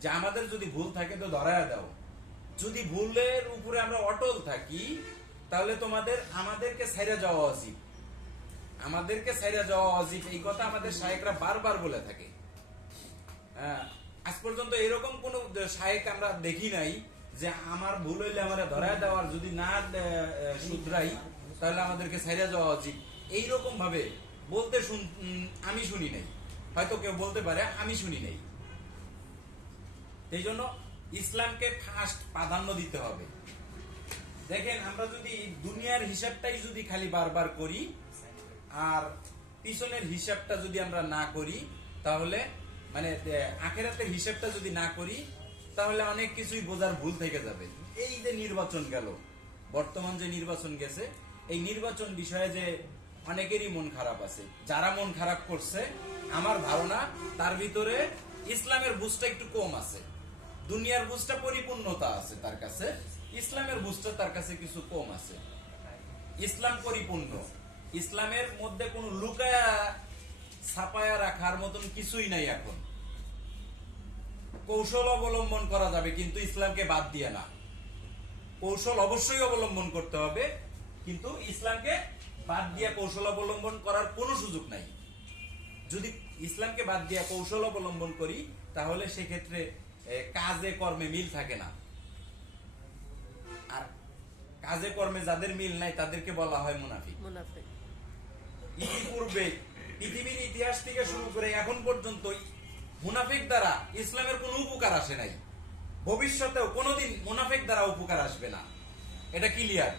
যে আমাদের যদি ভুল থাকে তো ধরায় দাও। যদি ভুলের উপরে আমরা অটল থাকি তাহলে আমাদেরকে ছাইড়া যাওয়া উচিত, আমাদেরকে ছাইড়া যাওয়া উচিত, এই কথা আমাদের শায়েকরা বারবার বলে থাকে। আজ পর্যন্ত এরকম কোন শায়েক আমরা দেখি নাই যে আমার ভুল হইলে আমরা ধরায় দেওয়ার, যদি না শুধরাই তাহলে আমাদেরকে ছাইড়া যাওয়া উচিত, এইরকম ভাবে বলতে আমি শুনি নাই। হয়তো কেউ বলতে পারে, আমি শুনি নাই। এই জন্য ইসলামকে ফার্স্ট প্রাধান্য দিতে হবে। দেখেন, আমরা যদি দুনিয়ার হিসাবটাই যদি খালি বারবার করি আর পিছনের হিসাবটা যদি আমরা না করি, তাহলে মানে আখেরাতের হিসাবটা যদি না করি, তাহলে অনেক কিছুই বোঝার ভুল থেকে যাবে। এই যে নির্বাচন গেল, বর্তমান যে নির্বাচন গেছে, এই নির্বাচন বিষয়ে যে অনেকেরই মন খারাপ আছে। যারা মন খারাপ করছে, আমার ধারণা তার ভিতরে ইসলামের বুঝটা একটু কম আছে। দুনিয়ার বুঝটা পরিপূর্ণতা আছে তার কাছে, ইসলামের বুঝটা তার কাছে কিছু কম আছে। ইসলাম পরিপূর্ণ, ইসলামের মধ্যে কোনো লুকায়া ছাপায়া রাখার মতন কিছুই নাই। এখন কৌশল অবলম্বন করা যাবে, কিন্তু ইসলামকে বাদ দিয়ে না। কৌশল অবশ্যই অবলম্বন করতে হবে, কিন্তু ইসলামকে বাদ দিয়ে কৌশল অবলম্বন করার কোনো সুযোগ নাই। যদি ইসলামকে বাদ দিয়ে কৌশল অবলম্বন করি, তাহলে সেক্ষেত্রে কাজে কর্মে মিল থাকে না। আর কাজে কর্মে যাদের মিল নাই তাদেরকে বলা হয় মুনাফিক। ইতিপূর্বে পৃথিবীর ইতিহাস থেকে শুরু করে এখন পর্যন্ত মুনাফিক দ্বারা ইসলামের কোনো উপকার আসে নাই, ভবিষ্যতেও কোনোদিন মুনাফিক দ্বারা উপকার আসবে না। এটা ক্লিয়ার,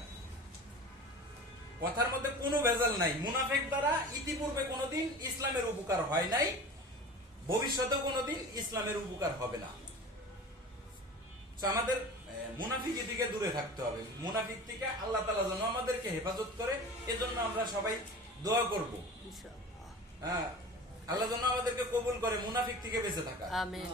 কথার মধ্যে কোনো ভেজাল নাই। মুনাফিক দ্বারা ইতিপূর্বে কোনোদিন ইসলামের উপকার হয় নাই, ভবিষ্যতেও কোনোদিন ইসলামের উপকার হবে না। আমাদের মুনাফিক থেকে দূরে থাকতে হবে। মুনাফিক থেকে আল্লাহ তাআলা যেন আমাদেরকে হেফাজত করে, এজন্য আমরা সবাই দোয়া করব। আল্লাহ যেন আমাদেরকে কবুল করে মুনাফিক থেকে বেঁচে থাকা। আমিন।